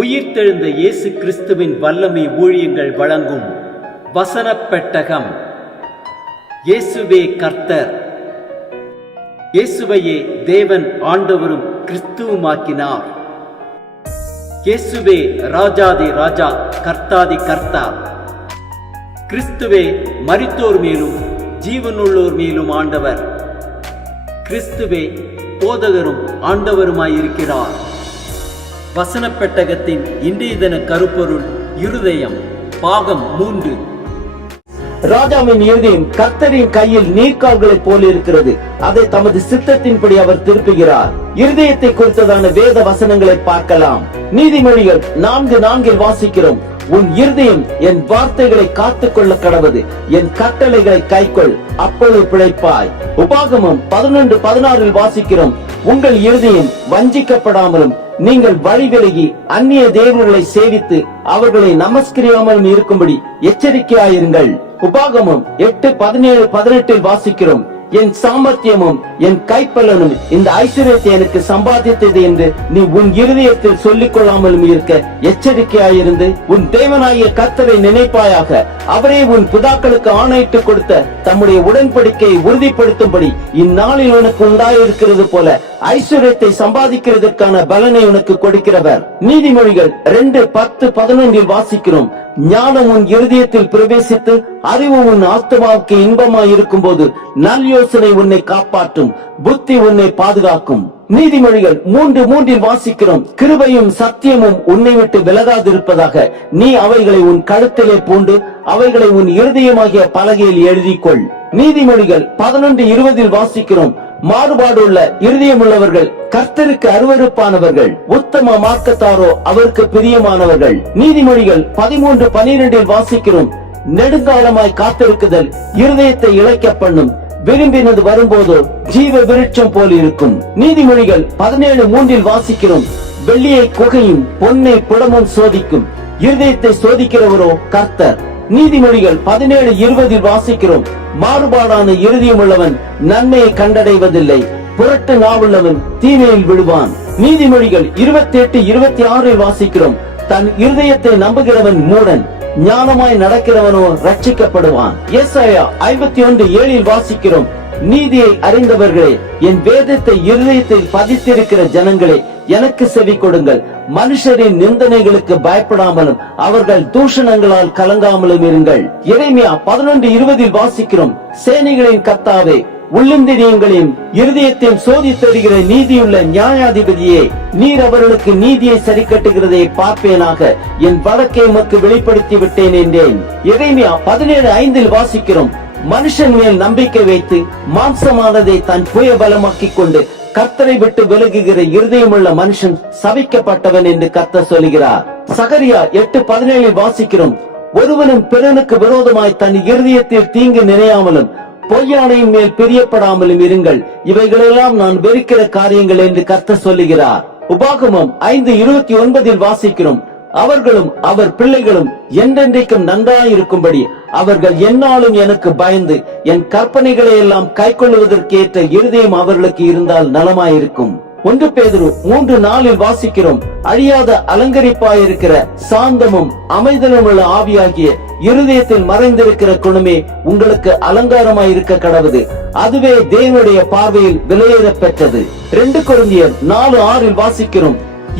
உயிர்த்தெழுந்த இயேசு கிறிஸ்துவின் வல்லமை ஊழியங்கள் வழங்கும் வசனப் பெட்டகம். இயேசுவே கர்த்தர். இயேசுவையே தேவன் ஆண்டவரும் கிறிஸ்துவுமாக்கினார். இயேசுவே ராஜாதி ராஜா, கர்த்தாதி கர்த்தா. கிறிஸ்துவே மரித்தோர் மேலும் ஜீவனுள்ளோர் மேலும் ஆண்டவர். கிறிஸ்துவே போதகரும் ஆண்டவருமாயிருக்கிறார். வசனப் பெட்டகத்தின் இன்றைய தின கருப்பொருள் இருதயம். பாகம் 3. ராஜாவின் இருதயம் கர்த்தரின் கையில் நீர்க்கால்களைப் போல இருக்கிறது. அதை தமது சித்தத்தின்படி அவர் திருப்புகிறார். இருதயத்தை குறித்ததான வேத வசனங்களை பார்க்கலாம். நீதிமொழிகள் 4:4 வாசிக்கிறோம், உன் இருதயம் என் வார்த்தைகளை காத்துக்கொள்ள கடவது, என் கட்டளைகளை கைக்கொள், அப்பொழுது பிழைப்பாய். உபாகமம் 11:16 வாசிக்கிறோம், உங்கள் இருதயம் வஞ்சிக்கப்படாமலும் நீங்கள் வழி விலகி அந்நிய தேவர்களை சேவித்து அவர்களை நமஸ்கரியாமலும் இருக்கும்படி எச்சரிக்கையாயிருங்கள். உபாகமம் 8:17-18 வாசிக்கிறோம், என் சாமர்த்தியமும் என் கைப்பலனும் இந்த ஐஸ்வர்யத்தை எனக்கு சம்பாதித்தது என்று நீ உன் இருதயத்தில் சொல்லிக் கொள்ளாமலும் இருக்க எச்சரிக்கையாயிருந்து உன் தேவனாகிய கர்த்தரை நினைப்பாயாக. அவரே உன் பிதாக்களுக்கு ஆணையிட்டு கொடுத்த தம்முடைய உடன்படிக்கையை உறுதிப்படுத்தும்படி இந்நாளில் உனக்கு உண்டாயிருக்கிறது போல ஐஸ்வர்யத்தை சம்பாதிக்கிறதுக்கான பலனை உனக்கு கொடுக்கிறவர். நீதிமொழிகள் 2:10-11 வாசிக்கிறோம், ஞானம் உன் இருதயத்தில் பிரவேசித்து அறிவு உன் ஆத்மாவுக்கு இன்பமாய் இருக்கும் போது நல் யோசனை உன்னை காப்பாற்றும், புத்தி உன்னை பாதுகாக்கும். நீதிமொழிகள் 3:3 வாசிக்கிறோம், கிருபையும் சத்தியமும் உன்னை விட்டு விலகாதிருப்பதாக. நீ அவைகளை உன் கழுத்திலே பூண்டு அவைகளை உன் இருதயமாகிய பலகையில் எழுதிக்கொள். நீதிமொழிகள் 11:20 வாசிக்கிறோம், மாறுபாடுள்ள இருதயமுள்ளவர்கள் கர்த்தருக்கு அருவருப்பானவர்கள், உத்தம மார்க்கத்தாரோ அவருக்கு பிரியமானவர்கள். நீதிமொழிகள் 13:12 வாசிக்கிறோம், நெடுங்காலமாய் காத்திருக்குதல் இருதயத்தை இளைக்க பண்ணும், விரும்பினது வரும்போதோ ஜீவ விருட்சம் போல் இருக்கும். நீதிமொழிகள் 17:3 வாசிக்கிறோம், வெள்ளியை குகையும் பொன்னை புடமும் சோதிக்கும், இருதயத்தை சோதிக்கிறவரோ கர்த்தர். நீதிமொழிகள் 17:20 வாசிக்கிறோம், மாறுபாடான இருதயம் உள்ளவன் நன்மையை கண்டடைவதில்லை, புரட்டு நாவுள்ளவன் தீமையில் விழுவான். நீதிமொழிகள் 28:26 வாசிக்கிறோம், தன் இருதயத்தை நம்புகிறவன் மூடன், ஞானமாய் நடக்கிறவனோ ரட்சிக்கப்படுவான். ஏசாயா 51:7 வாசிக்கிறோம், நீதியை அறிந்தவர்களே, என் வேதத்தை இருதயத்தில் பதித்திருக்கிற ஜனங்களே, எனக்கு செவி கொடுங்கள். மனுஷரின் நிந்தனைகளுக்கு பயப்படாமலும் அவர்கள் தூஷணங்களால் கலங்காமலும் இருங்கள். எரேமியா 11:20 வாசிக்கிறோம், சேனைகளின் கர்த்தாவே, உள்ளிந்திரியங்களையும் இருதயத்தையும் சோதித்தருகிற நீதியுள்ள நியாயாதிபதியே, நீர் அவர்களுக்கு நீதியை சரி கட்டுகிறதை பார்ப்பேனாக, என் வழக்கை உமக்கு வெளிப்படுத்தி விட்டேன் என்றேன். எரேமியா 17:5 வாசிக்கிறோம், மனுஷன் மேல் நம்பிக்கை வைத்து மாம்சமானதை தன் புய பலமாக்கிக் கொண்டு கர்த்தரை விட்டு விலகுகிற இருதயமுள்ள மனுஷன் சபிக்கப்பட்டவன் என்று கர்த்தர் சொல்கிறார். சகரியா 8:17 வாசிக்கிறோம், ஒருவனும் பிறனுக்கு விரோதமாய் தன் இருதயத்தில் தீங்கு நினையாமலும் பொய்யானையின் மேல் பிரியப்படாமலும் இருங்கள், இவைகளெல்லாம் நான் வெறுக்கிற காரியங்கள் என்று கர்த்தர் சொல்லுகிறார். உபாகமம் 5:29 வாசிக்கிறோம், அவர்களும் அவர் பிள்ளைகளும் என்றென்றைக்கும் நன்றாயிருக்கும்படி அவர்கள் எந்நாளும் எனக்கு பயந்து என் கற்பனைகளை எல்லாம் கைக்கொள்வதற்கேற்ற இருதயம் அவர்களுக்கு இருந்தால் நலமாயிருக்கும். 1 பேதுரு 3:4 வாசிக்கிறோம், அழியாத அலங்கரிப்பாயிருக்கிற சாந்தமும் அமைதலும் உள்ள ஆவியாகிய இருதயத்தில் மறைந்திருக்கிற குணமே உங்களுக்கு அலங்காரமாயிருக்க கடவுது, அதுவே தேவனுடைய பார்வையில் விலையேற பெற்றது. 2 கொரிந்தியர் 4:6 வாசிக்கிறோம்,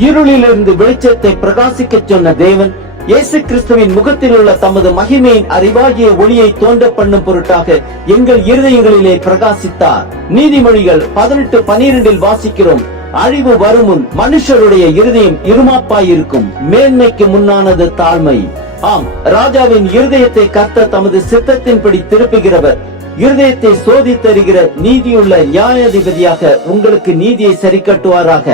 இருளிலிருந்து வெளிச்சத்தை பிரகாசிக்க சொன்ன தேவன் இயேசு கிறிஸ்துவின் முகத்தில் உள்ள தமது மகிமையின் அறிவாகிய ஒளியை தோன்ற பண்ணும் பொருட்டாக எங்கள் இருதயங்களிலே பிரகாசித்தார். நீதிமொழிகள் 18:12 வாசிக்கிறோம், அழிவு வருமுன் மனுஷருடைய இருதயம் இருமாப்பாயிருக்கும், மேன்மைக்கு முன்னானது தாழ்மை. ஆம், ராஜாவின் இருதயத்தை கர்த்தர் தமது சித்தத்தின்படி திருப்புகிறவர். இருதயத்தை சோதித்தருகிற நீதியுள்ள நியாயாதிபதியாக உங்களுக்கு நீதியை சரி கட்டுவாராக.